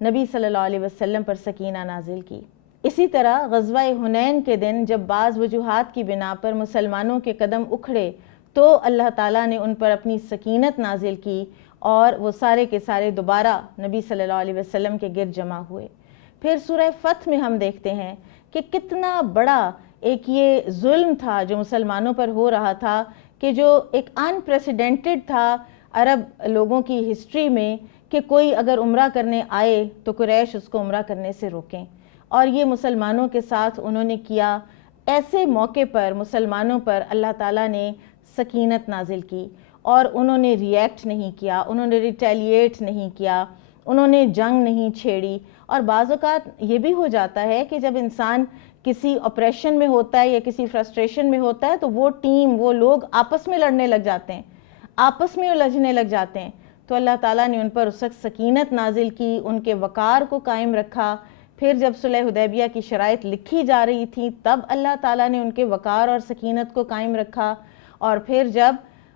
نبی صلی اللہ علیہ وسلم پر سکینہ نازل کی۔ اسی طرح غزوہ حنین کے دن جب بعض وجوہات کی بنا پر مسلمانوں کے قدم اکھڑے تو اللہ تعالیٰ نے ان پر اپنی سکینت نازل کی اور وہ سارے کے سارے دوبارہ نبی صلی اللہ علیہ وسلم کے گرد جمع ہوئے۔ پھر سورہ فتح میں ہم دیکھتے ہیں کہ کتنا بڑا ایک یہ ظلم تھا جو مسلمانوں پر ہو رہا تھا، کہ جو ایک انپریسیڈنٹڈ تھا عرب لوگوں کی ہسٹری میں، کہ کوئی اگر عمرہ کرنے آئے تو قریش اس کو عمرہ کرنے سے روکیں، اور یہ مسلمانوں کے ساتھ انہوں نے کیا۔ ایسے موقع پر مسلمانوں پر اللہ تعالیٰ نے سکینت نازل کی اور انہوں نے ریئیکٹ نہیں کیا، انہوں نے ریٹیلیٹ نہیں کیا، انہوں نے جنگ نہیں چھیڑی۔ اور بعض اوقات یہ بھی ہو جاتا ہے کہ جب انسان کسی آپریشن میں ہوتا ہے یا کسی فرسٹریشن میں ہوتا ہے تو وہ ٹیم، وہ لوگ آپس میں لڑنے لگ جاتے ہیں، آپس میں الجھنے لگ جاتے ہیں، تو اللہ تعالیٰ نے ان پر اس وقت سکینت نازل کی، ان کے وقار کو قائم رکھا۔ پھر جب صلح حدیبیہ کی شرائط لکھی جا رہی تھی تب اللہ تعالیٰ نے ان کے وقار اور سکینت کو قائم رکھا۔ اور پھر جب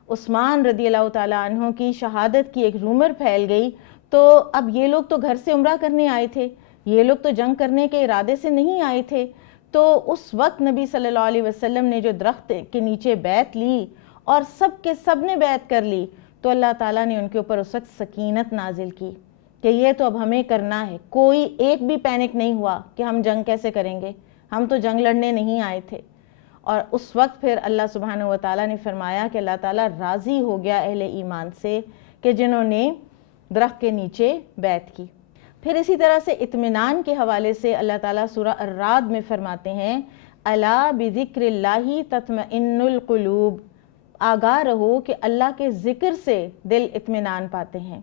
عثمان رضی اللہ تعالیٰ عنہ کی شہادت کی ایک رومر پھیل گئی تو اب یہ لوگ تو گھر سے عمرہ کرنے آئے تھے، یہ لوگ تو جنگ کرنے کے ارادے سے نہیں آئے تھے، تو اس وقت نبی صلی اللہ علیہ وسلم نے جو درخت کے نیچے بیعت لی اور سب کے سب نے بیعت کر لی، تو اللہ تعالیٰ نے ان کے اوپر اس وقت سکینت نازل کی کہ یہ تو اب ہمیں کرنا ہے۔ کوئی ایک بھی پینک نہیں ہوا کہ ہم جنگ کیسے کریں گے، ہم تو جنگ لڑنے نہیں آئے تھے۔ اور اس وقت پھر اللہ سبحانہ وتعالیٰ نے فرمایا کہ اللہ تعالیٰ راضی ہو گیا اہل ایمان سے کہ جنہوں نے درخت کے نیچے بیعت کی۔ پھر اسی طرح سے اطمینان کے حوالے سے اللہ تعالیٰ سورہ الرعد میں فرماتے ہیں الا بذکر اللہ تطمئن القلوب، آگاہ رہو کہ اللہ کے ذکر سے دل اطمینان پاتے ہیں۔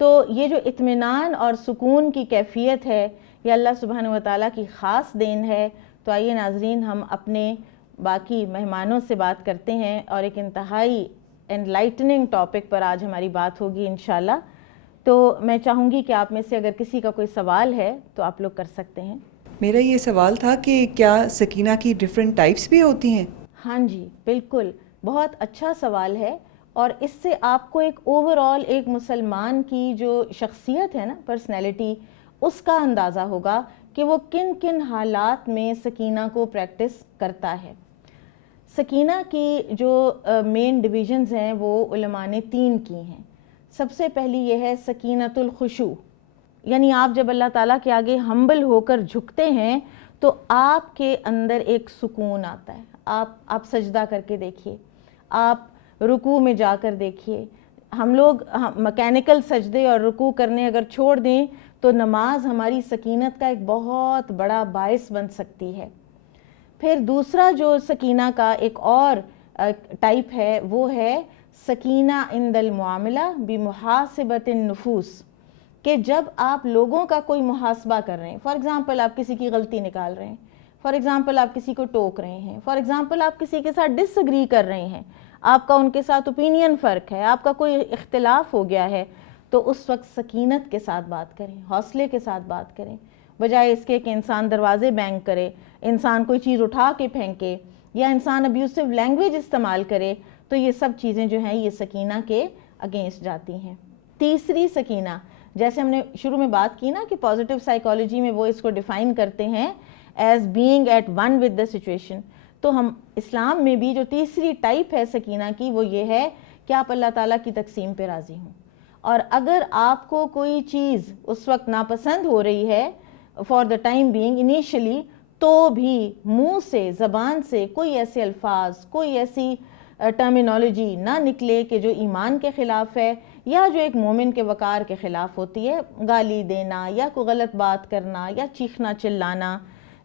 تو یہ جو اطمینان اور سکون کی کیفیت ہے یہ اللہ سبحانہ وتعالیٰ کی خاص دین ہے۔ تو آئیے ناظرین ہم اپنے باقی مہمانوں سے بات کرتے ہیں اور ایک انتہائی انلائٹننگ ٹاپک پر آج ہماری بات ہوگی انشاءاللہ۔ تو میں چاہوں گی کہ آپ میں سے اگر کسی کا کوئی سوال ہے تو آپ لوگ کر سکتے ہیں۔ میرا یہ سوال تھا کہ کیا سکینہ کی ڈیفرنٹ ٹائپس بھی ہوتی ہیں؟ ہاں جی بالکل، بہت اچھا سوال ہے، اور اس سے آپ کو ایک اوور آل ایک مسلمان کی جو شخصیت ہے نا، پرسنالٹی، اس کا اندازہ ہوگا کہ وہ کن کن حالات میں سکینہ کو پریکٹس کرتا ہے۔ سکینہ کی جو مین ڈویژنز ہیں وہ علماء نے 3 کی ہیں۔ سب سے پہلی یہ ہے سکینۃ الخشوع، یعنی آپ جب اللہ تعالیٰ کے آگے ہمبل ہو کر جھکتے ہیں تو آپ کے اندر ایک سکون آتا ہے۔ آپ سجدہ کر کے دیکھیے، آپ رکوع میں جا کر دیکھیے۔ ہم لوگ مکینیکل سجدے اور رکوع کرنے اگر چھوڑ دیں تو نماز ہماری سکینت کا ایک بہت بڑا باعث بن سکتی ہے۔ پھر دوسرا جو سکینہ کا ایک اور ٹائپ ہے وہ ہے سکینہ عند المعاملہ بمحاسبۃ النفوس، کہ جب آپ لوگوں کا کوئی محاسبہ کر رہے ہیں، فار ایگزامپل آپ کسی کی غلطی نکال رہے ہیں، فار ایگزامپل آپ کسی کو ٹوک رہے ہیں، فار ایگزامپل آپ کسی کے ساتھ ڈس ایگری کر رہے ہیں، آپ کا ان کے ساتھ اوپینین فرق ہے، آپ کا کوئی اختلاف ہو گیا ہے، تو اس وقت سکینت کے ساتھ بات کریں، حوصلے کے ساتھ بات کریں، بجائے اس کے کہ انسان دروازے بینگ کرے، انسان کوئی چیز اٹھا کے پھینکے یا انسان ابیوسو لینگویج استعمال کرے، تو یہ سب چیزیں جو ہیں یہ سکینہ کے اگینسٹ جاتی ہیں۔ تیسری سکینہ، جیسے ہم نے شروع میں بات کی نا کہ پازیٹیو سائیکالوجی میں وہ اس کو ڈیفائن کرتے ہیں as being at one with the situation, تو ہم اسلام میں بھی جو تیسری ٹائپ ہے سکینہ کی وہ یہ ہے کہ آپ اللہ تعالیٰ کی تقسیم پہ راضی ہوں، اور اگر آپ کو کوئی چیز اس وقت ناپسند ہو رہی ہے for the time being initially, تو بھی منہ سے زبان سے کوئی ایسے الفاظ، کوئی ایسی ٹرمینالوجی نہ نکلے کہ جو ایمان کے خلاف ہے یا جو ایک مومن کے وقار کے خلاف ہوتی ہے، گالی دینا یا کوئی غلط بات کرنا یا چیخنا چلانا۔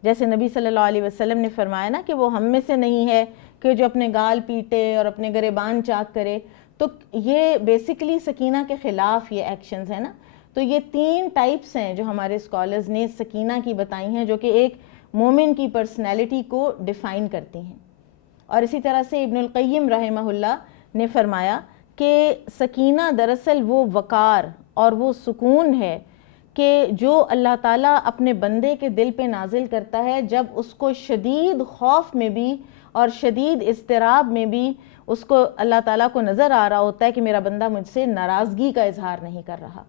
جیسے نبی صلی اللہ علیہ وسلم نے فرمایا نا کہ وہ ہم میں سے نہیں ہے کہ جو اپنے گال پیٹے اور اپنے گریبان چاک کرے، تو یہ بیسیکلی سکینہ کے خلاف یہ ایکشنز ہیں نا۔ تو یہ 3 ٹائپس ہیں جو ہمارے اسکالرز نے سکینہ کی بتائی ہیں، جو کہ ایک مومن کی پرسنالٹی کو ڈیفائن کرتی ہیں۔ اور اسی طرح سے ابن القیم رحمہ اللہ نے فرمایا کہ سکینہ دراصل وہ وقار اور وہ سکون ہے کہ جو اللہ تعالیٰ اپنے بندے کے دل پہ نازل کرتا ہے جب اس کو شدید خوف میں بھی اور شدید اضطراب میں بھی اس کو اللہ تعالیٰ کو نظر آ رہا ہوتا ہے کہ میرا بندہ مجھ سے ناراضگی کا اظہار نہیں کر رہا،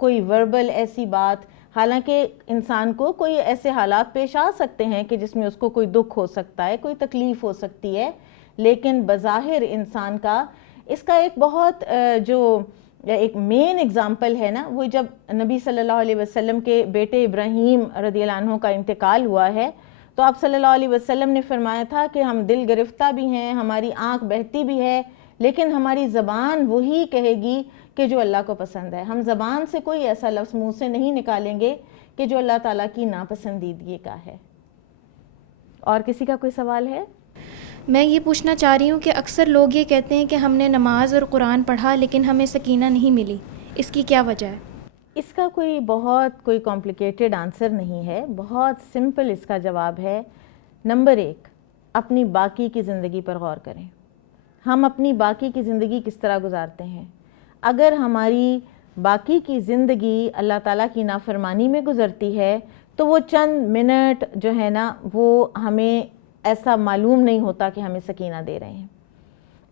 کوئی وربل ایسی بات، حالانکہ انسان کو کوئی ایسے حالات پیش آ سکتے ہیں کہ جس میں اس کو کوئی دکھ ہو سکتا ہے، کوئی تکلیف ہو سکتی ہے، لیکن بظاہر انسان کا اس کا ایک بہت جو ایک مین اگزامپل ہے نا، وہ جب نبی صلی اللہ علیہ وسلم کے بیٹے ابراہیم رضی اللہ عنہ کا انتقال ہوا ہے، تو آپ صلی اللہ علیہ وسلم نے فرمایا تھا کہ ہم دل گرفتہ بھی ہیں، ہماری آنکھ بہتی بھی ہے، لیکن ہماری زبان وہی کہے گی کہ جو اللہ کو پسند ہے. ہم زبان سے کوئی ایسا لفظ منہ سے نہیں نکالیں گے کہ جو اللہ تعالیٰ کی ناپسندیدگی کا ہے. اور کسی کا کوئی سوال ہے؟ میں یہ پوچھنا چاہ رہی ہوں کہ اکثر لوگ یہ کہتے ہیں کہ ہم نے نماز اور قرآن پڑھا لیکن ہمیں سکینہ نہیں ملی، اس کی کیا وجہ ہے؟ اس کا کوئی کمپلیکیٹڈ آنسر نہیں ہے، بہت سمپل اس کا جواب ہے. نمبر 1، اپنی باقی کی زندگی پر غور کریں. ہم اپنی باقی کی زندگی کس طرح گزارتے ہیں؟ اگر ہماری باقی کی زندگی اللہ تعالیٰ کی نافرمانی میں گزرتی ہے تو وہ چند منٹ جو ہے نا وہ ہمیں ایسا معلوم نہیں ہوتا کہ ہمیں سکینہ دے رہے ہیں،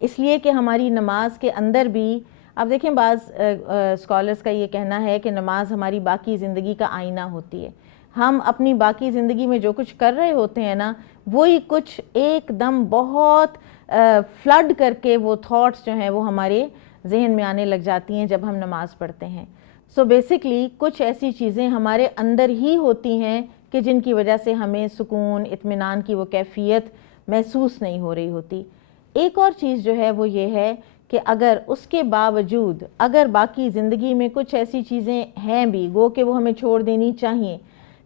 اس لیے کہ ہماری نماز کے اندر بھی آپ دیکھیں بعض اسکالرس کا یہ کہنا ہے کہ نماز ہماری باقی زندگی کا آئینہ ہوتی ہے. ہم اپنی باقی زندگی میں جو کچھ کر رہے ہوتے ہیں نا، وہی کچھ ایک دم بہت فلڈ کر کے وہ تھاٹس جو ہیں وہ ہمارے ذہن میں آنے لگ جاتی ہیں جب ہم نماز پڑھتے ہیں. سو بیسکلی کچھ ایسی چیزیں ہمارے اندر ہی ہوتی ہیں کہ جن کی وجہ سے ہمیں سکون، اطمینان کی وہ کیفیت محسوس نہیں ہو رہی ہوتی. ایک اور چیز جو ہے وہ یہ ہے کہ اگر اس کے باوجود اگر باقی زندگی میں کچھ ایسی چیزیں ہیں بھی گو کہ وہ ہمیں چھوڑ دینی چاہیے،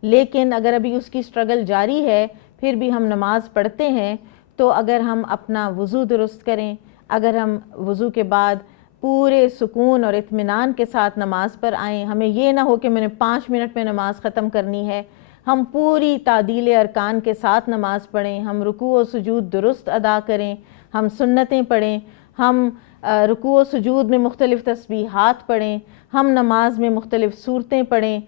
لیکن اگر ابھی اس کی سٹرگل جاری ہے پھر بھی ہم نماز پڑھتے ہیں، تو اگر ہم اپنا وضو درست کریں، اگر ہم وضو کے بعد پورے سکون اور اطمینان کے ساتھ نماز پر آئیں، ہمیں یہ نہ ہو کہ میں نے 5 منٹ میں نماز ختم کرنی ہے، ہم پوری تعدیل ارکان کے ساتھ نماز پڑھیں، ہم رکوع و سجود درست ادا کریں، ہم سنتیں پڑھیں، ہم رکوع و سجود میں مختلف تسبیحات پڑھیں، ہم نماز میں مختلف صورتیں پڑھیں،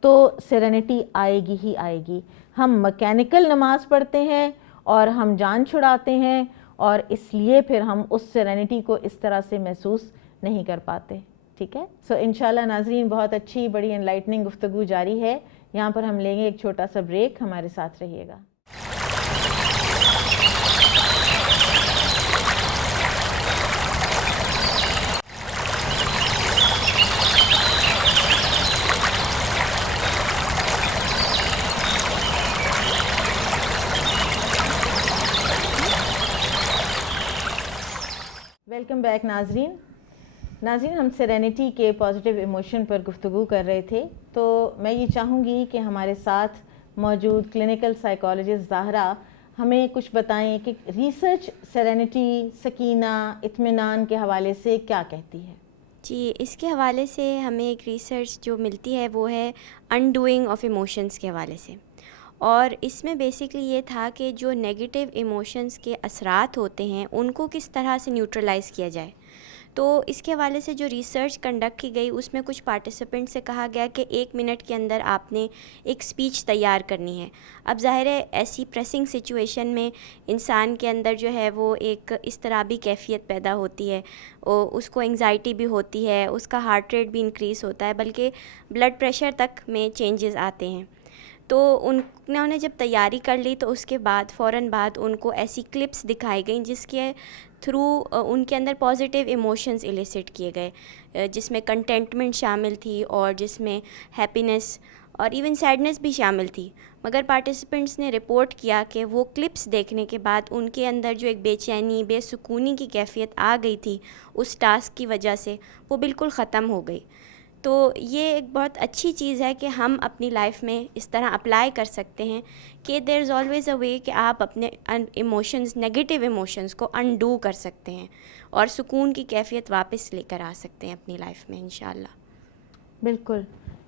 تو سیرینٹی آئے گی ہی آئے گی. ہم مکینیکل نماز پڑھتے ہیں اور ہم جان چھڑاتے ہیں، اور اس لیے پھر ہم اس سیرینٹی کو اس طرح سے محسوس نہیں کر پاتے. ٹھیک ہے، سو انشاءاللہ ناظرین بہت اچھی بڑی انلائٹننگ گفتگو جاری ہے. یہاں پر ہم لیں گے ایک چھوٹا سا بریک، ہمارے ساتھ رہیے گا. ویلکم بیک ناظرین. ہم سیرینٹی کے پازیٹیو ایموشن پر گفتگو کر رہے تھے، تو میں یہ چاہوں گی کہ ہمارے ساتھ موجود کلینکل سائیکالوجسٹ زاہرہ ہمیں کچھ بتائیں کہ ریسرچ سیرینٹی، سکینہ، اطمینان کے حوالے سے کیا کہتی ہے. جی، اس کے حوالے سے ہمیں ایک ریسرچ جو ملتی ہے وہ ہے انڈوئنگ آف ایموشنس کے حوالے سے، اور اس میں بیسکلی یہ تھا کہ جو نیگیٹو ایموشنس کے اثرات ہوتے ہیں ان کو کس طرح سے نیوٹرلائز کیا جائے. تو اس کے حوالے سے جو ریسرچ کنڈکٹ کی گئی اس میں کچھ پارٹیسپینٹ سے کہا گیا کہ 1 منٹ کے اندر آپ نے ایک اسپیچ تیار کرنی ہے. اب ظاہر ہے ایسی پریسنگ سچویشن میں انسان کے اندر جو ہے وہ ایک اضطرابی کیفیت پیدا ہوتی ہے، اس کو انگزائٹی بھی ہوتی ہے، اس کا ہارٹ ریٹ بھی انکریز ہوتا ہے، بلکہ بلڈ پریشر تک میں چینجز آتے ہیں. تو انہوں نے جب تیاری کر لی تو اس کے بعد فوراً بعد ان کو ایسی کلپس دکھائی گئیں جس کے تھرو ان کے اندر پازیٹیو ایموشنز ایلیسٹ کیے گئے، جس میں کنٹینٹمنٹ شامل تھی اور جس میں ہیپینس اور ایون سیڈنس بھی شامل تھی. مگر پارٹیسپینٹس نے رپورٹ کیا کہ وہ کلپس دیکھنے کے بعد ان کے اندر جو ایک بے چینی، بے سکونی کی کیفیت آ گئی تھی اس ٹاسک کی وجہ سے، وہ بالکل ختم ہو گئی. تو یہ ایک بہت اچھی چیز ہے کہ ہم اپنی لائف میں اس طرح اپلائی کر سکتے ہیں کہ دیر از آلویز اے وے کہ آپ اپنے ایموشنز، نیگیٹو ایموشنز کو انڈو کر سکتے ہیں اور سکون کی کیفیت واپس لے کر آ سکتے ہیں اپنی لائف میں انشاءاللہ. بالکل،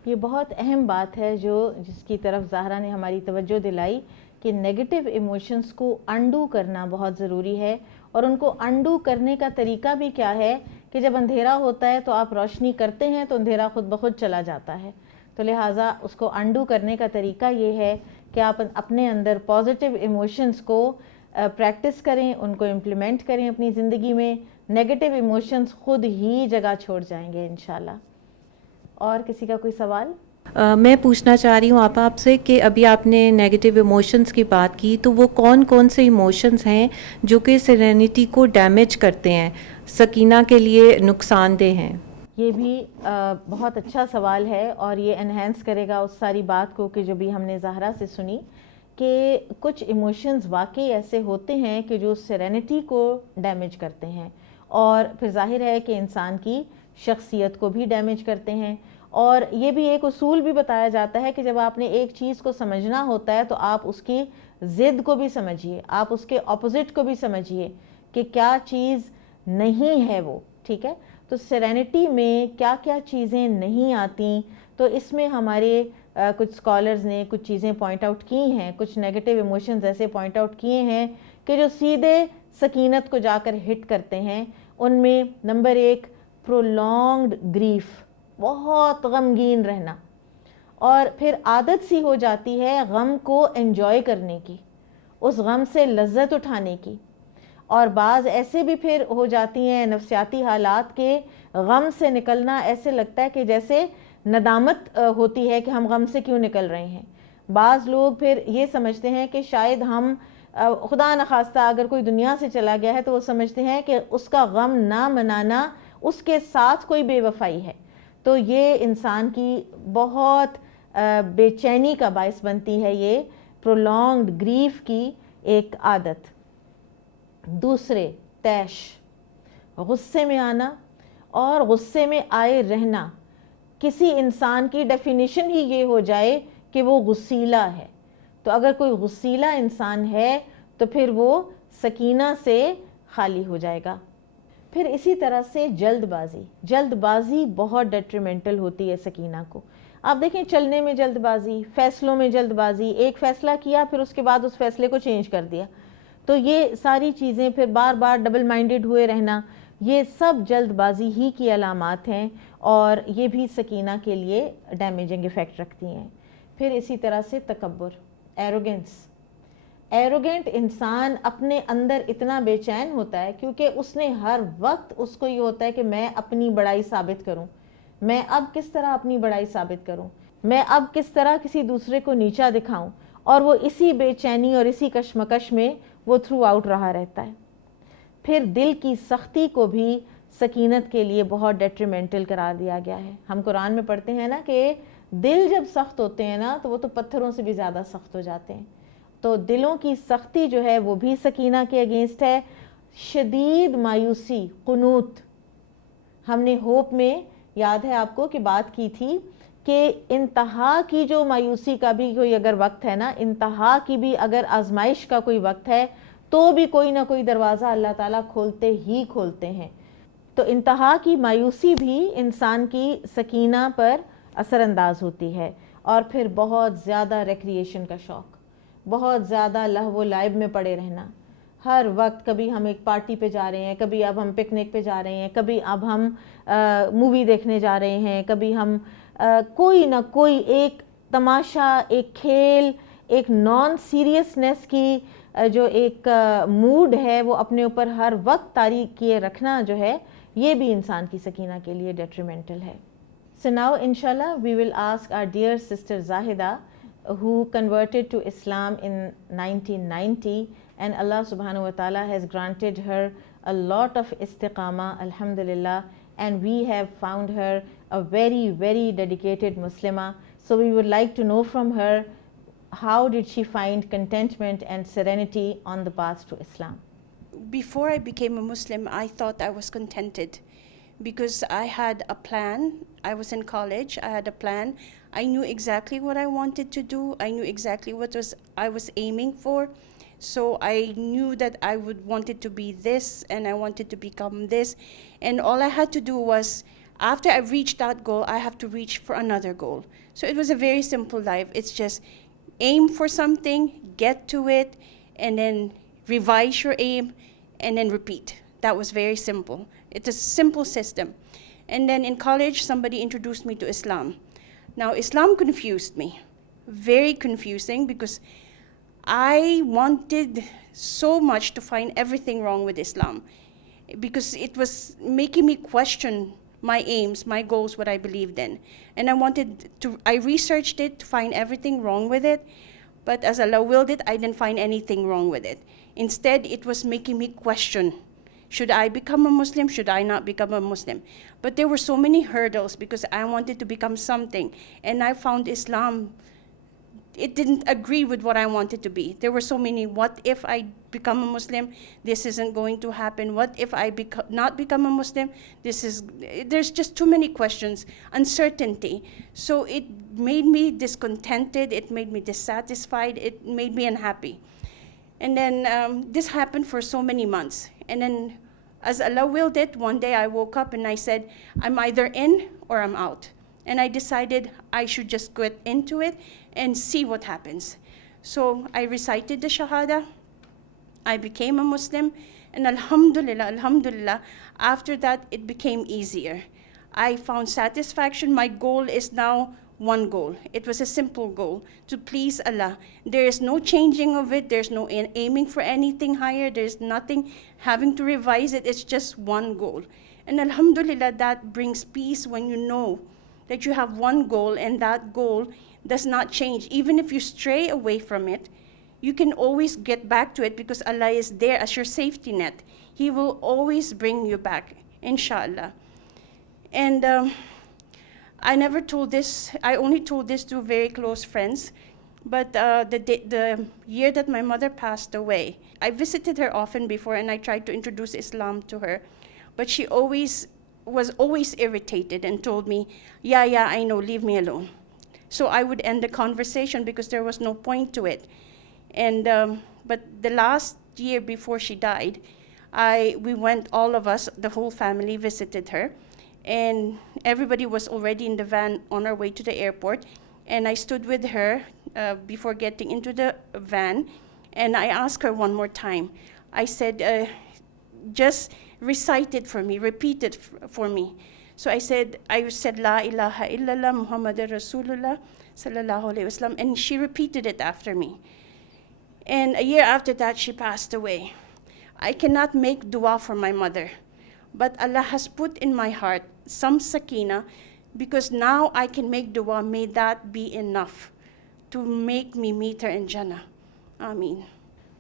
یہ بہت اہم بات ہے جس کی طرف زاہرہ نے ہماری توجہ دلائی کہ نیگیٹو ایموشنز کو انڈو کرنا بہت ضروری ہے. اور ان کو انڈو کرنے کا طریقہ بھی کیا ہے کہ جب اندھیرا ہوتا ہے تو آپ روشنی کرتے ہیں تو اندھیرا خود بخود چلا جاتا ہے. تو لہٰذا اس کو انڈو کرنے کا طریقہ یہ ہے کہ آپ اپنے اندر پازیٹیو ایموشنز کو پریکٹس کریں، ان کو امپلیمنٹ کریں اپنی زندگی میں. نیگیٹو ایموشنز خود ہی جگہ چھوڑ جائیں گے انشاءاللہ. اور کسی کا کوئی سوال؟ میں پوچھنا چاہ رہی ہوں آپ سے کہ ابھی آپ نے نیگیٹو ایموشنز کی بات کی، تو وہ کون کون سے ایموشنز ہیں جو کہ سیرینٹی کو ڈیمیج کرتے ہیں، سکینہ کے لیے نقصان دہ ہیں؟ یہ بھی بہت اچھا سوال ہے، اور یہ انہینس کرے گا اس ساری بات کو کہ جو بھی ہم نے زہرا سے سنی، کہ کچھ ایموشنز واقعی ایسے ہوتے ہیں کہ جو سیرینٹی کو ڈیمیج کرتے ہیں، اور پھر ظاہر ہے کہ انسان کی شخصیت کو بھی ڈیمیج کرتے ہیں. اور یہ بھی ایک اصول بھی بتایا جاتا ہے کہ جب آپ نے ایک چیز کو سمجھنا ہوتا ہے تو آپ اس کی ضد کو بھی سمجھیے، آپ اس کے اپوزٹ کو بھی سمجھیے کہ کیا چیز نہیں ہے وہ. ٹھیک ہے، تو سیرینٹی میں کیا کیا چیزیں نہیں آتی، تو اس میں ہمارے کچھ اسکالرز نے کچھ چیزیں پوائنٹ آؤٹ کی ہیں، کچھ نیگیٹو ایموشنز ایسے پوائنٹ آؤٹ کیے ہیں کہ جو سیدھے سکینت کو جا کر ہٹ کرتے ہیں. ان میں نمبر 1 پرولونگڈ گریف، بہت غمگین رہنا، اور پھر عادت سی ہو جاتی ہے غم کو انجوائے کرنے کی، اس غم سے لذت اٹھانے کی. اور بعض ایسے بھی پھر ہو جاتی ہیں نفسیاتی حالات کے غم سے نکلنا ایسے لگتا ہے کہ جیسے ندامت ہوتی ہے کہ ہم غم سے کیوں نکل رہے ہیں. بعض لوگ پھر یہ سمجھتے ہیں کہ شاید ہم خدا نخواستہ اگر کوئی دنیا سے چلا گیا ہے تو وہ سمجھتے ہیں کہ اس کا غم نہ منانا اس کے ساتھ کوئی بے وفائی ہے. تو یہ انسان کی بہت بے چینی کا باعث بنتی ہے یہ پرولونگڈ گریف کی ایک عادت. دوسرے طیش، غصے میں آنا اور غصے میں آئے رہنا. کسی انسان کی ڈیفینیشن ہی یہ ہو جائے کہ وہ غصیلا ہے، تو اگر کوئی غصیلا انسان ہے تو پھر وہ سکینہ سے خالی ہو جائے گا. پھر اسی طرح سے جلد بازی بہت ڈیٹریمنٹل ہوتی ہے سکینہ کو. آپ دیکھیں چلنے میں جلد بازی، فیصلوں میں جلد بازی، ایک فیصلہ کیا پھر اس کے بعد اس فیصلے کو چینج کر دیا، تو یہ ساری چیزیں، پھر بار بار ڈبل مائنڈڈ ہوئے رہنا، یہ سب جلد بازی ہی کی علامات ہیں، اور یہ بھی سکینہ کے لیے ڈیمیجنگ ایفیکٹ رکھتی ہیں. پھر اسی طرح سے تکبر، ایروگنٹ انسان اپنے اندر اتنا بے چین ہوتا ہے کیونکہ اس نے ہر وقت اس کو یہ ہوتا ہے کہ میں اپنی بڑائی ثابت کروں، میں اب کس طرح اپنی بڑائی ثابت کروں، میں اب کس طرح کسی دوسرے کو نیچا دکھاؤں، اور وہ اسی بے چینی اور اسی کشمکش میں وہ تھرو آؤٹ رہا رہتا ہے. پھر دل کی سختی کو بھی سکینت کے لیے بہت ڈیٹریمنٹل قرار دیا گیا ہے. ہم قرآن میں پڑھتے ہیں نا کہ دل جب سخت ہوتے ہیں نا تو وہ تو پتھروں سے بھی زیادہ سخت ہو جاتے ہیں. تو دلوں کی سختی جو ہے وہ بھی سکینہ کے اگینسٹ ہے. شدید مایوسی، قنوط، ہم نے ہوپ میں یاد ہے آپ کو کہ بات کی تھی کہ انتہا کی جو مایوسی کا بھی کوئی اگر وقت ہے نا، انتہا کی بھی اگر آزمائش کا کوئی وقت ہے تو بھی کوئی نہ کوئی دروازہ اللہ تعالیٰ کھولتے ہی کھولتے ہیں. تو انتہا کی مایوسی بھی انسان کی سکینہ پر اثر انداز ہوتی ہے. اور پھر بہت زیادہ ریکریشن کا شوق، بہت زیادہ لہو و لعب میں پڑے رہنا. ہر وقت کبھی ہم ایک پارٹی پہ جا رہے ہیں، کبھی اب ہم پکنک پہ جا رہے ہیں، کبھی اب ہم مووی دیکھنے جا رہے ہیں، کبھی ہم کوئی نہ کوئی ایک تماشا، ایک کھیل، ایک نان سیریسنس کی جو ایک موڈ ہے وہ اپنے اوپر ہر وقت طاری کیے رکھنا جو ہے، یہ بھی انسان کی سکینہ کے لیے ڈیٹریمنٹل ہے. So now inshallah we will ask our dear sister Zahida, who converted to Islam in 1990, and Allah subhanahu wa ta'ala has granted her a lot of istiqamah, alhamdulillah, and we have found her a very, very dedicated Muslimah. So we would like to know from her, how did she find contentment and serenity on the path to Islam? Before I became a Muslim, I thought I was contented because I had a plan. I was in college, I had a plan. I knew exactly what I wanted to do. I knew exactly what I was aiming for. So I knew that I wanted to be this and I wanted to become this. And all I had to do was, after I reached that goal, I have to reach for another goal. So it was a very simple life. It's just aim for something, get to it, and then revise your aim, and then repeat. That was very simple. It's a simple system. And then in college, somebody introduced me to Islam. Now, Islam confused me, very confusing, because I wanted so much to find everything wrong with Islam, because it was making me question my aims, my goals, what I believed in. And I researched it to find everything wrong with it. But as Allah willed it, I didn't find anything wrong with it. Instead, it was making me question, should I become a Muslim? Should I not become a Muslim? But there were so many hurdles because I wanted to become something. And I found Islam, it didn't agree with what I wanted to be. There were so many, what if I become a Muslim? This isn't going to happen. What if I not become a Muslim? There's just too many questions, uncertainty. So it made me discontented, it made me dissatisfied, it made me unhappy. And then this happened for so many months. And then as Allah willed it, one day I woke up and I said, I'm either in or I'm out. And I decided I should just get into it and see what happens. So I recited the Shahada, I became a Muslim, and alhamdulillah, after that it became easier. I found satisfaction. My goal is now one goal. It was a simple goal, to please Allah. There is no changing of it, there's no aiming for anything higher, there's nothing having to revise it, it's just one goal. And alhamdulillah, that brings peace when you know that you have one goal and that goal does not change. Even if you stray away from it, you can always get back to it because Allah is there as your safety net. He will always bring you back, inshallah. And I never told this, I only told this to very close friends, but the year that my mother passed away, I visited her often before and I tried to introduce Islam to her, but she was always irritated and told me, yeah, I know, leave me alone. So I would end the conversation because there was no point to it. And but the last year before she died, we went, all of us, the whole family visited her. And everybody was already in the van on our way to the airport. And I stood with her before getting into the van. And I asked her one more time. I said, just recite it for me, repeat it for me. So I said, La ilaha illallah Muhammad Rasulullah sallallahu alayhi wasallam. And she repeated it after me. And a year after that, she passed away. I cannot make dua for my mother. But Allah has put in my heart some sakina, because now I can make dua. May that be enough to make me meet her in Jannah. Ameen.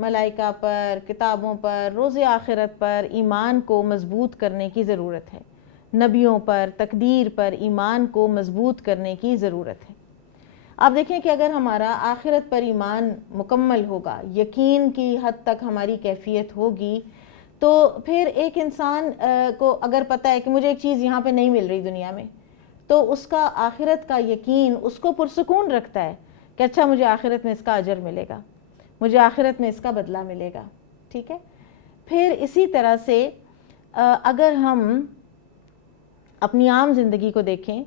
ملائکہ پر، کتابوں پر، روز آخرت پر ایمان کو مضبوط کرنے کی ضرورت ہے، نبیوں پر، تقدیر پر ایمان کو مضبوط کرنے کی ضرورت ہے۔ آپ دیکھیں کہ اگر ہمارا آخرت پر ایمان مکمل ہوگا، یقین کی حد تک ہماری کیفیت ہوگی، تو پھر ایک انسان کو اگر پتہ ہے کہ مجھے ایک چیز یہاں پہ نہیں مل رہی دنیا میں، تو اس کا آخرت کا یقین اس کو پرسکون رکھتا ہے کہ اچھا مجھے آخرت میں اس کا اجر ملے گا، مجھے آخرت میں اس کا بدلہ ملے گا، ٹھیک ہے۔ پھر اسی طرح سے اگر ہم اپنی عام زندگی کو دیکھیں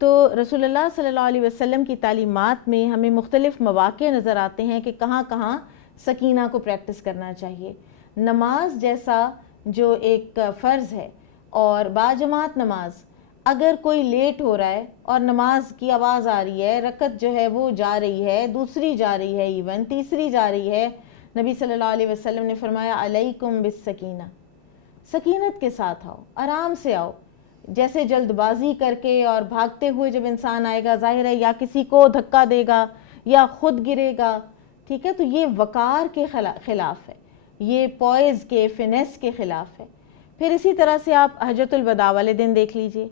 تو رسول اللہ صلی اللہ علیہ وسلم کی تعلیمات میں ہمیں مختلف مواقع نظر آتے ہیں کہ کہاں کہاں سکینہ کو پریکٹس کرنا چاہیے۔ نماز جیسا جو ایک فرض ہے اور باجماعت نماز، اگر کوئی لیٹ ہو رہا ہے اور نماز کی آواز آ رہی ہے، رکعت جو ہے وہ جا رہی ہے، دوسری جا رہی ہے، ایون تیسری جا رہی ہے، نبی صلی اللہ علیہ وسلم نے فرمایا علیکم بالسکینہ، سکینت کے ساتھ آؤ، آرام سے آؤ۔ جیسے جلد بازی کر کے اور بھاگتے ہوئے جب انسان آئے گا، ظاہر ہے یا کسی کو دھکا دے گا یا خود گرے گا، ٹھیک ہے، تو یہ وقار کے خلاف ہے، یہ پوائز کے، فنیس کے خلاف ہے۔ پھر اسی طرح سے آپ حجۃ الوداع والے دن دیکھ لیجئے،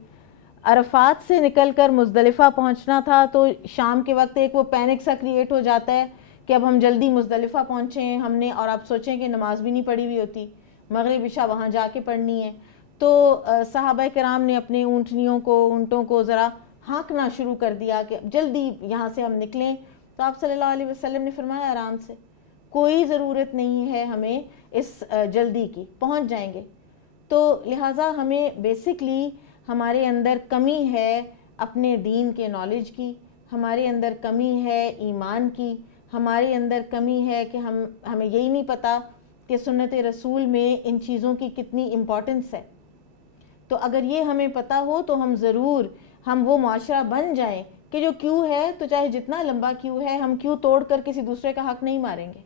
عرفات سے نکل کر مزدلفہ پہنچنا تھا تو شام کے وقت ایک وہ پینک سا کریٹ ہو جاتا ہے کہ اب ہم جلدی مزدلفہ پہنچے ہیں ہم نے، اور آپ سوچیں کہ نماز بھی نہیں پڑھی ہوئی ہوتی، مغرب عشاء وہاں جا کے پڑھنی ہے، تو صحابہ کرام نے اپنے اونٹوں کو ذرا ہانکنا شروع کر دیا کہ جلدی یہاں سے ہم نکلیں، تو آپ صلی اللہ علیہ وسلم نے فرمایا آرام سے، کوئی ضرورت نہیں ہے ہمیں اس جلدی کی، پہنچ جائیں گے۔ تو لہٰذا ہمیں بیسکلی ہمارے اندر کمی ہے اپنے دین کے نالج کی، ہمارے اندر کمی ہے ایمان کی، ہمارے اندر کمی ہے کہ ہمیں یہی نہیں پتہ کہ سنت رسول میں ان چیزوں کی کتنی امپورٹنس ہے۔ تو اگر یہ ہمیں پتہ ہو تو ہم وہ معاشرہ بن جائیں کہ جو کیو ہے تو چاہے جتنا لمبا کیو ہے، ہم کیو توڑ کر کسی دوسرے کا حق نہیں ماریں گے۔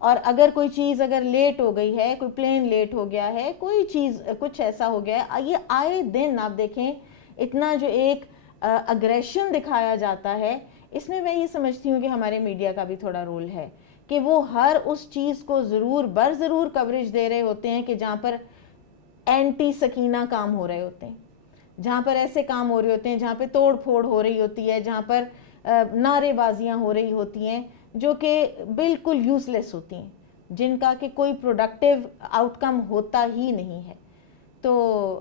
اور اگر کوئی چیز اگر لیٹ ہو گئی ہے، کوئی پلین لیٹ ہو گیا ہے، کوئی چیز کچھ ایسا ہو گیا ہے، یہ آئے دن آپ دیکھیں اتنا جو ایک اگریشن دکھایا جاتا ہے، اس میں یہ سمجھتی ہوں کہ ہمارے میڈیا کا بھی تھوڑا رول ہے کہ وہ ہر اس چیز کو ضرور کوریج دے رہے ہوتے ہیں کہ جہاں پر اینٹی سکینہ کام ہو رہے ہوتے ہیں، جہاں پر ایسے کام ہو رہے ہوتے ہیں، جہاں پہ توڑ پھوڑ ہو رہی ہوتی ہے، جہاں پر نعرے بازیاں ہو رہی ہوتی ہیں جو کہ بالکل یوز لیس ہوتی ہیں، جن کا کہ کوئی پروڈکٹیو آؤٹ کم ہوتا ہی نہیں ہے۔ تو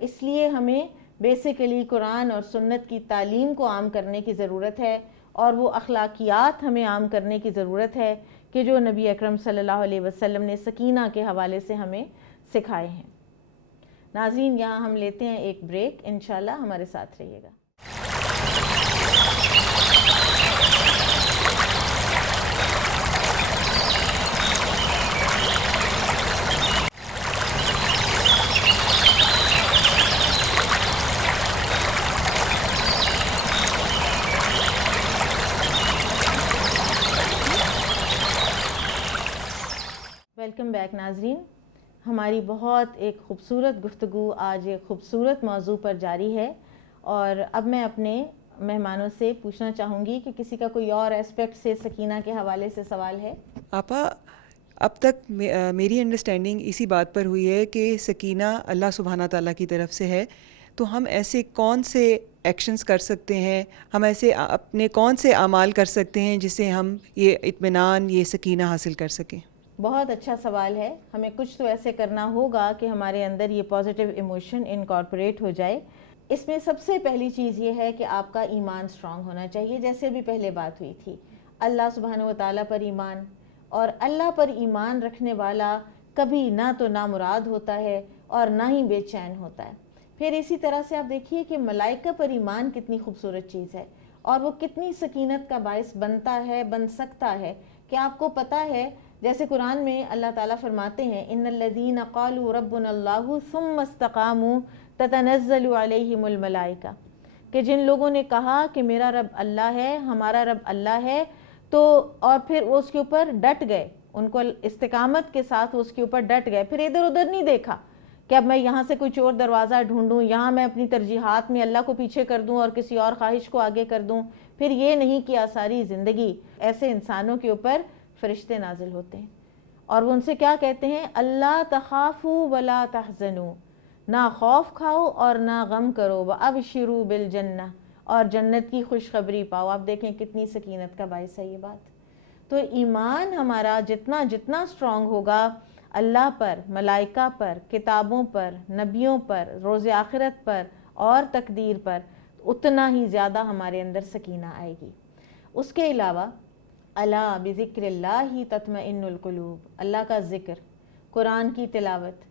اس لیے ہمیں بیسیکلی قرآن اور سنت کی تعلیم کو عام کرنے کی ضرورت ہے، اور وہ اخلاقیات ہمیں عام کرنے کی ضرورت ہے کہ جو نبی اکرم صلی اللہ علیہ وسلم نے سکینہ کے حوالے سے ہمیں سکھائے ہیں۔ ناظرین، یہاں ہم لیتے ہیں ایک بریک، انشاءاللہ ہمارے ساتھ رہیے گا۔ ویلکم بیک ناظرین، ہماری بہت ایک خوبصورت گفتگو آج ایک خوبصورت موضوع پر جاری ہے، اور اب میں اپنے مہمانوں سے پوچھنا چاہوں گی کہ کسی کا کوئی اور ایسپیکٹ سے سکینہ کے حوالے سے سوال ہے۔ آپا، اب تک میری انڈرسٹینڈنگ اسی بات پر ہوئی ہے کہ سکینہ اللہ سبحانہ تعالیٰ کی طرف سے ہے، تو ہم ایسے کون سے ایکشنز کر سکتے ہیں، ہم ایسے اپنے کون سے اعمال کر سکتے ہیں جس سے ہم یہ اطمینان، یہ سکینہ حاصل کر سکیں؟ بہت اچھا سوال ہے۔ ہمیں کچھ تو ایسے کرنا ہوگا کہ ہمارے اندر یہ پازیٹیو ایموشن انکارپوریٹ ہو جائے۔ اس میں سب سے پہلی چیز یہ ہے کہ آپ کا ایمان سٹرونگ ہونا چاہیے، جیسے بھی پہلے بات ہوئی تھی، اللہ سبحانہ و تعالیٰ پر ایمان، اور اللہ پر ایمان رکھنے والا کبھی نہ تو نامراد ہوتا ہے اور نہ ہی بے چین ہوتا ہے۔ پھر اسی طرح سے آپ دیکھیے کہ ملائکہ پر ایمان کتنی خوبصورت چیز ہے، اور وہ کتنی سکینت کا باعث بن سکتا ہے کہ آپ کو پتہ ہے، جیسے قرآن میں اللہ تعالیٰ فرماتے ہیں ان الذین قالوا ربنا اللہ ثم استقاموا تتنزل علیہم الملائکہ، کہ جن لوگوں نے کہا کہ میرا رب اللہ ہے، ہمارا رب اللہ ہے، تو اور پھر وہ اس کے اوپر ڈٹ گئے، ان کو استقامت کے ساتھ اس کے اوپر ڈٹ گئے، پھر ادھر ادھر نہیں دیکھا کہ اب میں یہاں سے کوئی چور دروازہ ڈھونڈوں، یہاں میں اپنی ترجیحات میں اللہ کو پیچھے کر دوں اور کسی اور خواہش کو آگے کر دوں، پھر یہ نہیں کیا ساری زندگی۔ ایسے انسانوں کے اوپر فرشتے نازل ہوتے ہیں اور وہ ان سے کیا کہتے ہیں؟ اللہ تخافوا ولا تحزنوا، نہ خوف کھاؤ اور نہ غم کرو، وابشروا بالجنہ، اور جنت کی خوشخبری پاؤ۔ آپ دیکھیں کتنی سکینت کا باعث ہے یہ بات۔ تو ایمان ہمارا جتنا جتنا اسٹرانگ ہوگا اللہ پر، ملائکہ پر، کتابوں پر، نبیوں پر، روز آخرت پر اور تقدیر پر، اتنا ہی زیادہ ہمارے اندر سکینہ آئے گی۔ اس کے علاوہ الا بذکر اللہ تطمئن القلوب، اللہ کا ذکر، قرآن کی تلاوت۔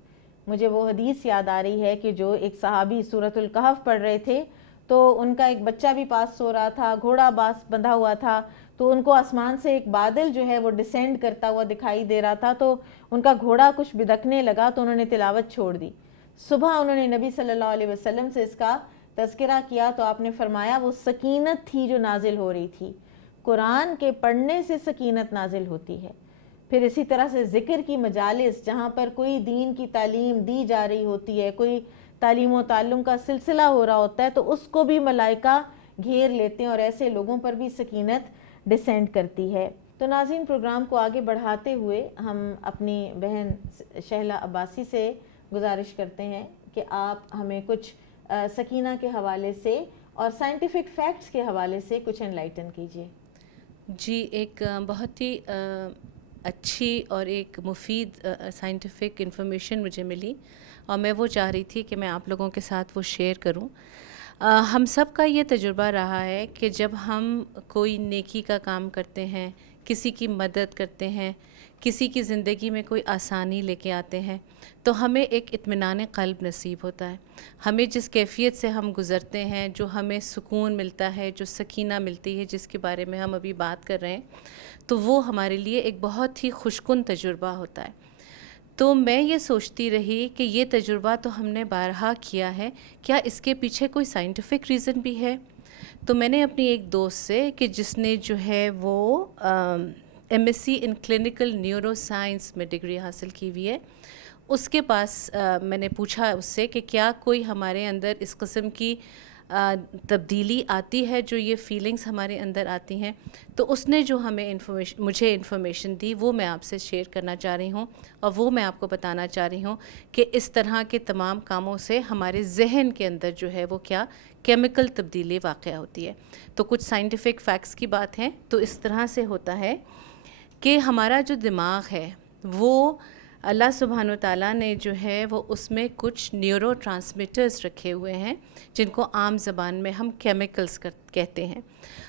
مجھے وہ حدیث یاد آ رہی ہے کہ جو ایک صحابی سورۃ الکہف پڑھ رہے تھے تو ان کا ایک بچہ بھی پاس سو رہا تھا، گھوڑا باس بندھا ہوا تھا، تو ان کو آسمان سے ایک بادل جو ہے وہ ڈسینڈ کرتا ہوا دکھائی دے رہا تھا، تو ان کا گھوڑا کچھ بدکنے لگا تو انہوں نے تلاوت چھوڑ دی۔ صبح انہوں نے نبی صلی اللہ علیہ وسلم سے اس کا تذکرہ کیا تو آپ نے فرمایا وہ سکینت تھی جو نازل ہو رہی تھی۔ قرآن کے پڑھنے سے سکینت نازل ہوتی ہے۔ پھر اسی طرح سے ذکر کی مجالس جہاں پر کوئی دین کی تعلیم دی جا رہی ہوتی ہے، کوئی تعلیم و تعلم کا سلسلہ ہو رہا ہوتا ہے، تو اس کو بھی ملائکہ گھیر لیتے ہیں اور ایسے لوگوں پر بھی سکینت ڈسینڈ کرتی ہے۔ تو ناظرین، پروگرام کو آگے بڑھاتے ہوئے ہم اپنی بہن شہلا عباسی سے گزارش کرتے ہیں کہ آپ ہمیں کچھ سکینہ کے حوالے سے اور سائنٹیفک فیکٹس کے حوالے سے کچھ انلائٹن کیجیے۔ جی، ایک بہت ہی اچھی اور ایک مفید سائنٹیفک انفارمیشن مجھے ملی اور میں وہ چاہ رہی تھی کہ میں آپ لوگوں کے ساتھ وہ شیئر کروں۔ ہم سب کا یہ تجربہ رہا ہے کہ جب ہم کوئی نیکی کا کام کرتے ہیں، کسی کی مدد کرتے ہیں، کسی کی زندگی میں کوئی آسانی لے کے آتے ہیں تو ہمیں ایک اطمینان قلب نصیب ہوتا ہے۔ ہمیں جس کیفیت سے ہم گزرتے ہیں، جو ہمیں سکون ملتا ہے، جو سکینہ ملتی ہے، جس کے بارے میں ہم ابھی بات کر رہے ہیں، تو وہ ہمارے لیے ایک بہت ہی خوشکن تجربہ ہوتا ہے۔ تو میں یہ سوچتی رہی کہ یہ تجربہ تو ہم نے بارہا کیا ہے، کیا اس کے پیچھے کوئی سائنٹیفک ریزن بھی ہے؟ تو میں نے اپنی ایک دوست سے کہ جس نے جو ہے وہ M S C in clinical neuroscience میں ڈگری حاصل کی ہوئی ہے، اس کے پاس میں نے پوچھا اس سے کہ کیا کوئی ہمارے اندر اس قسم کی تبدیلی آتی ہے جو یہ فیلنگز ہمارے اندر آتی ہیں، تو اس نے جو مجھے انفارمیشن دی وہ میں آپ سے شیئر کرنا چاہ رہی ہوں، اور وہ میں آپ کو بتانا چاہ رہی ہوں کہ اس طرح کے تمام کاموں سے ہمارے ذہن کے اندر جو ہے وہ کیا کیمیکل تبدیلی واقع ہوتی ہے۔ تو کچھ سائنٹیفک فیکٹس کی بات ہے تو اس طرح سے ہوتا ہے کہ ہمارا جو دماغ ہے وہ اللہ سبحانہ و تعالیٰ نے جو ہے وہ اس میں کچھ نیورو ٹرانسمیٹرز رکھے ہوئے ہیں جن کو عام زبان میں ہم کیمیکلز کہتے ہیں،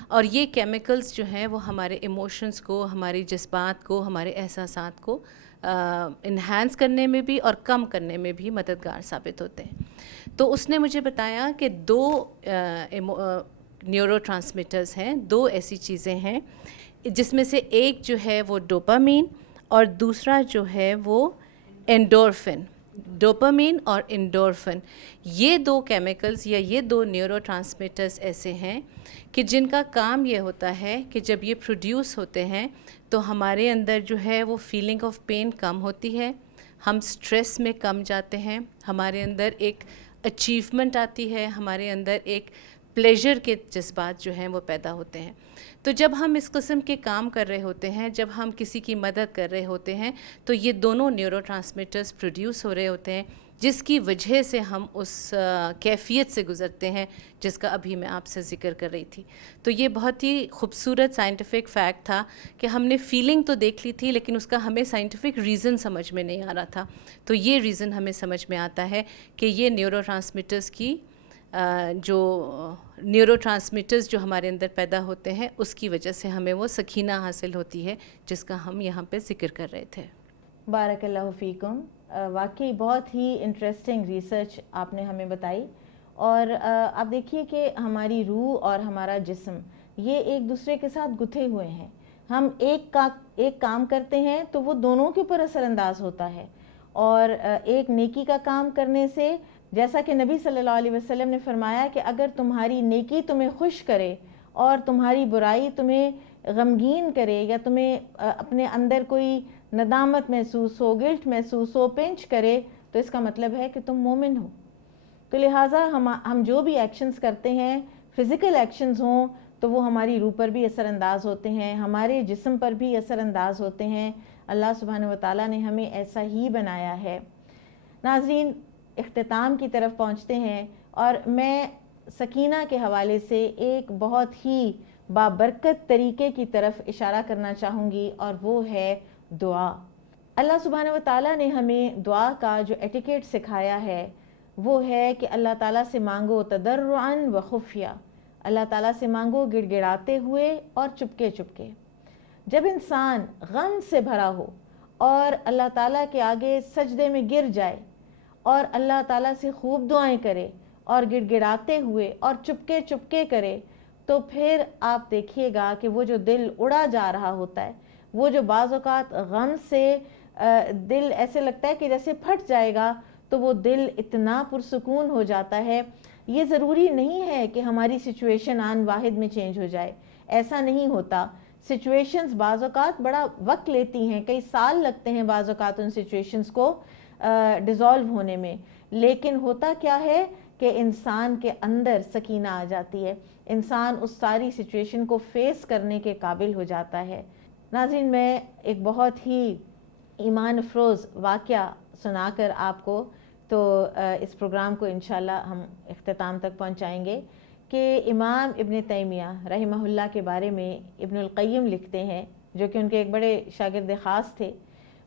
اور یہ کیمیکلز جو ہیں وہ ہمارے ایموشنز کو، ہماری جذبات کو، ہمارے احساسات کو انہینس کرنے میں بھی اور کم کرنے میں بھی مددگار ثابت ہوتے ہیں۔ تو اس نے مجھے بتایا کہ دو نیورو ٹرانسمیٹرز ہیں، دو ایسی چیزیں ہیں جس میں سے ایک جو ہے وہ ڈوپامین اور دوسرا جو ہے وہ انڈورفن۔ ڈوپامین اور انڈورفن، یہ دو کیمیکلز یا یہ دو نیورو ٹرانسمیٹرز ایسے ہیں کہ جن کا کام یہ ہوتا ہے کہ جب یہ پروڈیوس ہوتے ہیں تو ہمارے اندر جو ہے وہ فیلنگ آف پین کم ہوتی ہے، ہم سٹریس میں کم جاتے ہیں، ہمارے اندر ایک اچیومنٹ آتی ہے، ہمارے اندر ایک پلیجر کے جذبات جو ہیں وہ پیدا ہوتے ہیں۔ تو جب ہم اس قسم کے کام کر رہے ہوتے ہیں، جب ہم کسی کی مدد کر رہے ہوتے ہیں تو یہ دونوں نیورو ٹرانسمیٹرز پروڈیوس ہو رہے ہوتے ہیں جس کی وجہ سے ہم اس کیفیت سے گزرتے ہیں جس کا ابھی میں آپ سے ذکر کر رہی تھی۔ تو یہ بہت ہی خوبصورت سائنٹیفک فیکٹ تھا کہ ہم نے فیلنگ تو دیکھ لی تھی لیکن اس کا ہمیں سائنٹیفک ریزن سمجھ میں نہیں آ رہا تھا۔ تو یہ ریزن ہمیں سمجھ میں آتا ہے کہ یہ نیورو ٹرانسمیٹرز کی جو نیورو ٹرانسمیٹرز جو ہمارے اندر پیدا ہوتے ہیں اس کی وجہ سے ہمیں وہ سکینہ حاصل ہوتی ہے جس کا ہم یہاں پہ ذکر کر رہے تھے۔ بارک اللہ فیکم، واقعی بہت ہی انٹرسٹنگ ریسرچ آپ نے ہمیں بتائی، اور آپ دیکھیے کہ ہماری روح اور ہمارا جسم یہ ایک دوسرے کے ساتھ گتھے ہوئے ہیں۔ ہم ایک کام کرتے ہیں تو وہ دونوں کے اوپر اثر انداز ہوتا ہے، اور ایک نیکی کا کام کرنے سے جیسا کہ نبی صلی اللہ علیہ وسلم نے فرمایا کہ اگر تمہاری نیکی تمہیں خوش کرے اور تمہاری برائی تمہیں غمگین کرے یا تمہیں اپنے اندر کوئی ندامت محسوس ہو، گلٹ محسوس ہو، پنچ کرے، تو اس کا مطلب ہے کہ تم مومن ہو۔ تو لہٰذا ہم جو بھی ایکشنز کرتے ہیں، فزیکل ایکشنز ہوں، تو وہ ہماری روح پر بھی اثر انداز ہوتے ہیں، ہمارے جسم پر بھی اثر انداز ہوتے ہیں۔ اللہ سبحانہ وتعالیٰ نے ہمیں ایسا ہی بنایا ہے۔ ناظرین، اختتام کی طرف پہنچتے ہیں، اور میں سکینہ کے حوالے سے ایک بہت ہی بابرکت طریقے کی طرف اشارہ کرنا چاہوں گی، اور وہ ہے دعا۔ اللہ سبحانہ وتعالیٰ نے ہمیں دعا کا جو ایٹیکیٹ سکھایا ہے وہ ہے کہ اللہ تعالیٰ سے مانگو تضرعاً و خفیہ، اللہ تعالیٰ سے مانگو گڑ گڑاتے ہوئے اور چپکے چپکے۔ جب انسان غم سے بھرا ہو اور اللہ تعالیٰ کے آگے سجدے میں گر جائے اور اللہ تعالیٰ سے خوب دعائیں کرے اور گڑ گڑاتے ہوئے اور چپکے چپکے کرے، تو پھر آپ دیکھیے گا کہ وہ جو دل اڑا جا رہا ہوتا ہے، وہ جو بعض اوقات غم سے دل ایسے لگتا ہے کہ جیسے پھٹ جائے گا، تو وہ دل اتنا پرسکون ہو جاتا ہے۔ یہ ضروری نہیں ہے کہ ہماری سچویشن آن واحد میں چینج ہو جائے، ایسا نہیں ہوتا۔ سچویشنز بعض اوقات بڑا وقت لیتی ہیں، کئی سال لگتے ہیں بعض اوقات ان سچویشنز کو ڈیزالو ہونے میں، لیکن ہوتا کیا ہے کہ انسان کے اندر سکینہ آ جاتی ہے، انسان اس ساری سچویشن کو فیس کرنے کے قابل ہو جاتا ہے۔ ناظرین، میں ایک بہت ہی ایمان افروز واقعہ سنا کر آپ کو تو اس پروگرام کو انشاءاللہ ہم اختتام تک پہنچائیں گے کہ امام ابن تیمیہ رحمہ اللہ کے بارے میں ابن القیم لکھتے ہیں، جو کہ ان کے ایک بڑے شاگرد خاص تھے۔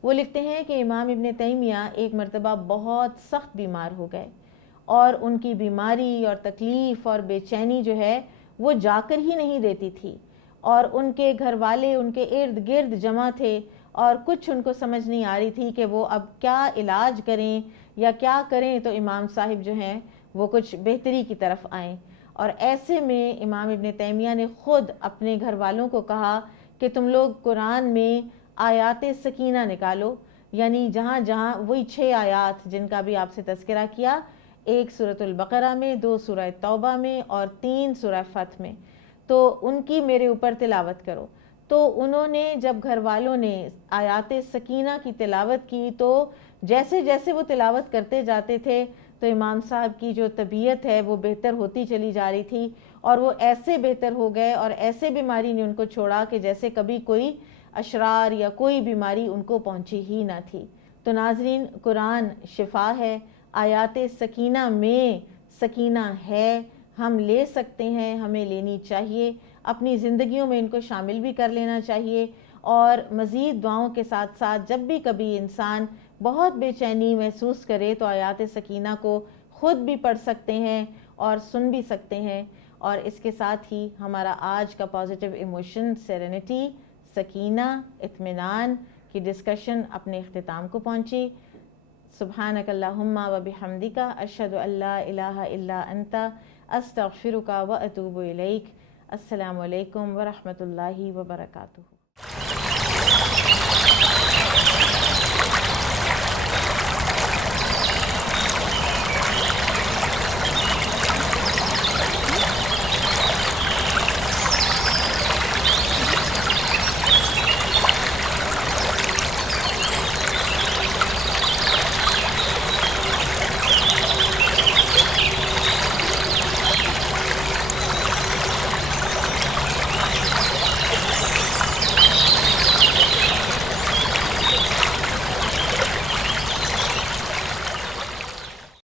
وہ لکھتے ہیں کہ امام ابن تیمیہ ایک مرتبہ بہت سخت بیمار ہو گئے، اور ان کی بیماری اور تکلیف اور بے چینی جو ہے وہ جا کر ہی نہیں دیتی تھی، اور ان کے گھر والے ان کے ارد گرد جمع تھے، اور کچھ ان کو سمجھ نہیں آ رہی تھی کہ وہ اب کیا علاج کریں یا کیا کریں تو امام صاحب جو ہیں وہ کچھ بہتری کی طرف آئیں۔ اور ایسے میں امام ابن تیمیہ نے خود اپنے گھر والوں کو کہا کہ تم لوگ قرآن میں آیات سکینہ نکالو، یعنی جہاں جہاں وہی 6 آیات جن کا بھی آپ سے تذکرہ کیا، 1 سورۃ البقرہ میں، 2 سورہ توبہ میں، اور 3 سورہ فتح میں، تو ان کی میرے اوپر تلاوت کرو۔ تو انہوں نے جب گھر والوں نے آیات سکینہ کی تلاوت کی، تو جیسے جیسے وہ تلاوت کرتے جاتے تھے تو امام صاحب کی جو طبیعت ہے وہ بہتر ہوتی چلی جا رہی تھی، اور وہ ایسے بہتر ہو گئے، اور ایسے بیماری نے ان کو چھوڑا کہ جیسے کبھی کوئی اشرار یا کوئی بیماری ان کو پہنچی ہی نہ تھی۔ تو ناظرین، قرآن شفا ہے، آیات سکینہ میں سکینہ ہے، ہم لے سکتے ہیں، ہمیں لینی چاہیے، اپنی زندگیوں میں ان کو شامل بھی کر لینا چاہیے، اور مزید دعاؤں کے ساتھ ساتھ جب بھی کبھی انسان بہت بے چینی محسوس کرے تو آیات سکینہ کو خود بھی پڑھ سکتے ہیں اور سن بھی سکتے ہیں۔ اور اس کے ساتھ ہی ہمارا آج کا پازیٹیو ایموشن، سیرینٹی، سکینہ، اطمینان کی ڈسکشن اپنے اختتام کو پہنچی۔ سبحانک اللہم و بحمدک، اشہد ان لا الہ الا انت، استغفرک و اتوب الیک۔ السلام علیکم ورحمۃ اللہ وبرکاتہ۔